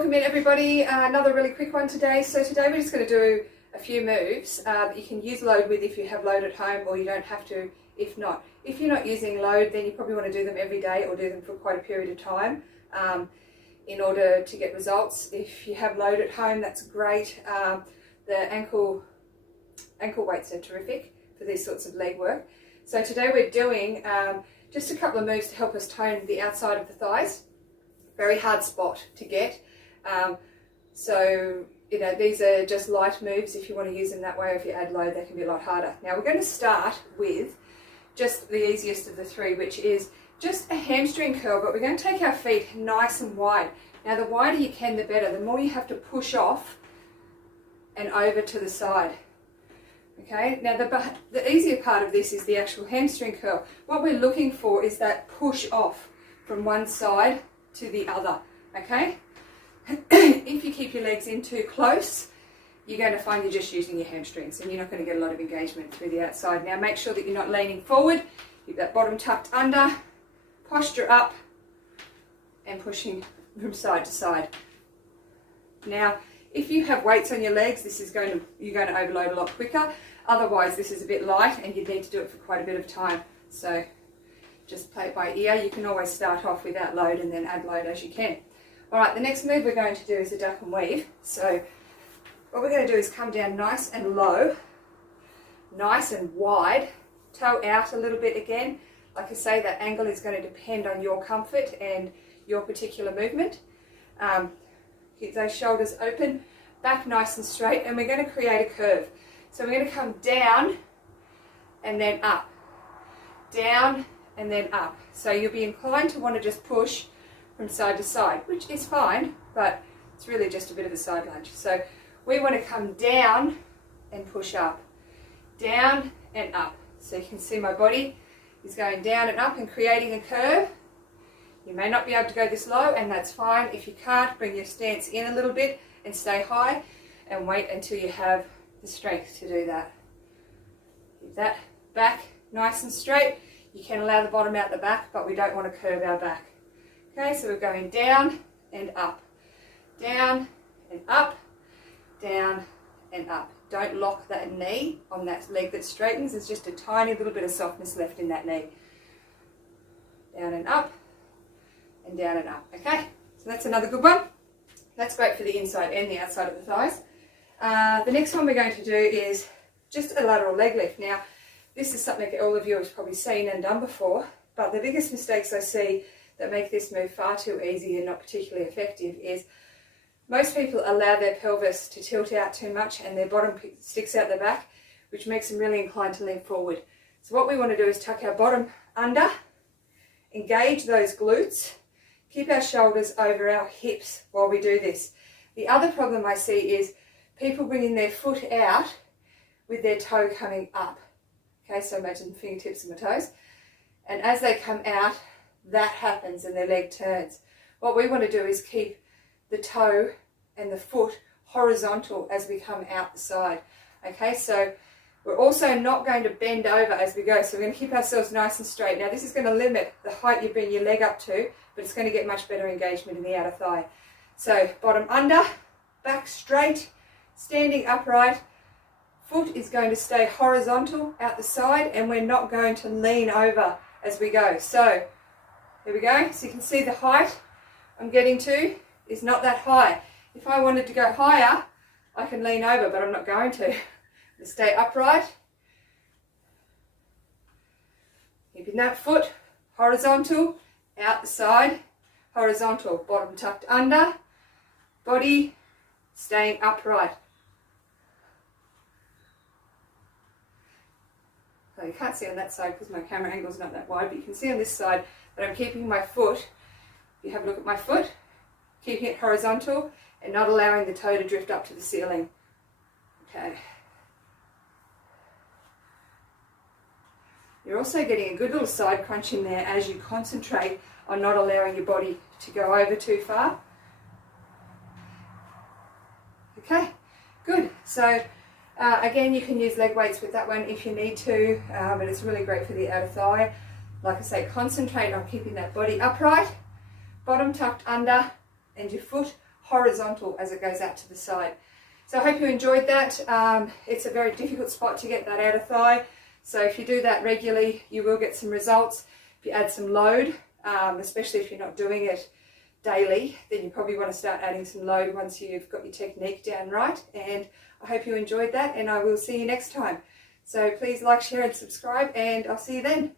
Welcome in everybody, another really quick one today. So today we're just going to do a few moves that you can use load with if you have load at home, or you don't have to if not. If you're not using load, then you probably want to do them every day or do them for quite a period of time in order to get results. If you have load at home, that's great. The ankle weights are terrific for these sorts of leg work. So today we're doing just a couple of moves to help us tone the outside of the thighs. Very hard spot to get. So, you know, these are just light moves if you want to use them that way, or if you add load, they can be a lot harder. Now we're going to start with just the easiest of the three, which is just a hamstring curl, but we're going to take our feet nice and wide. Now the wider you can, the better. The more you have to push off and over to the side. Okay, now the easier part of this is the actual hamstring curl. What we're looking for is that push off from one side to the other, okay? If you keep your legs in too close, you're going to find you're just using your hamstrings and you're not going to get a lot of engagement through the outside. Now make sure that you're not leaning forward, keep that bottom tucked under, posture up and pushing from side to side. Now if you have weights on your legs, you're going to overload a lot quicker. Otherwise this is a bit light and you need to do it for quite a bit of time. So just play it by ear. You can always start off without load and then add load as you can. Alright, the next move we're going to do is a duck and weave. So what we're going to do is come down nice and low, nice and wide, toe out a little bit again. Like I say, that angle is going to depend on your comfort and your particular movement. Keep those shoulders open, back nice and straight, and we're going to create a curve. So we're going to come down and then up, down and then up. So you'll be inclined to want to just push from side to side, which is fine, but it's really just a bit of a side lunge. So we want to come down and push up, down and up. So you can see my body is going down and up and creating a curve. You may not be able to go this low, and that's fine. If you can't, bring your stance in a little bit and stay high and wait until you have the strength to do that. Keep that back nice and straight. You can allow the bottom out the back, but we don't want to curve our back. Okay, so we're going down and up, down and up, down and up. Don't lock that knee on that leg that straightens. There's just a tiny little bit of softness left in that knee. Down and up, and down and up. Okay, so that's another good one. That's great for the inside and the outside of the thighs. The next one we're going to do is just a lateral leg lift. Now, this is something that all of you have probably seen and done before, but the biggest mistakes I see that make this move far too easy and not particularly effective is most people allow their pelvis to tilt out too much and their bottom sticks out the back, which makes them really inclined to lean forward. So what we want to do is tuck our bottom under, engage those glutes, keep our shoulders over our hips while we do this. The other problem I see is people bringing their foot out with their toe coming up. Okay, so imagine the fingertips of my toes. And as they come out, that happens and their leg turns. What we want to do is keep the toe and the foot horizontal as we come out the side. Okay, so we're also not going to bend over as we go, so we're going to keep ourselves nice and straight. Now this is going to limit the height you bring your leg up to, but it's going to get much better engagement in the outer thigh. So bottom under, back straight, standing upright, foot is going to stay horizontal out the side, and we're not going to lean over as we go. So there we go. So you can see the height I'm getting to is not that high. If I wanted to go higher, I can lean over, but I'm not going to. Stay upright. Keeping that foot horizontal, out the side, horizontal, bottom tucked under, body staying upright. So you can't see on that side because my camera angle is not that wide, but you can see on this side that I'm keeping my foot, if you have a look at my foot, keeping it horizontal and not allowing the toe to drift up to the ceiling. Okay. You're also getting a good little side crunch in there as you concentrate on not allowing your body to go over too far. Okay, good. So again, you can use leg weights with that one if you need to, but it's really great for the outer thigh. Like I say, concentrate on keeping that body upright, bottom tucked under, and your foot horizontal as it goes out to the side. So I hope you enjoyed that. It's a very difficult spot to get that outer thigh. So if you do that regularly, you will get some results. If you add some load, especially if you're not doing it daily, then you probably want to start adding some load once you've got your technique down right. And I hope you enjoyed that, and I will see you next time. So please like, share and subscribe, and I'll see you then.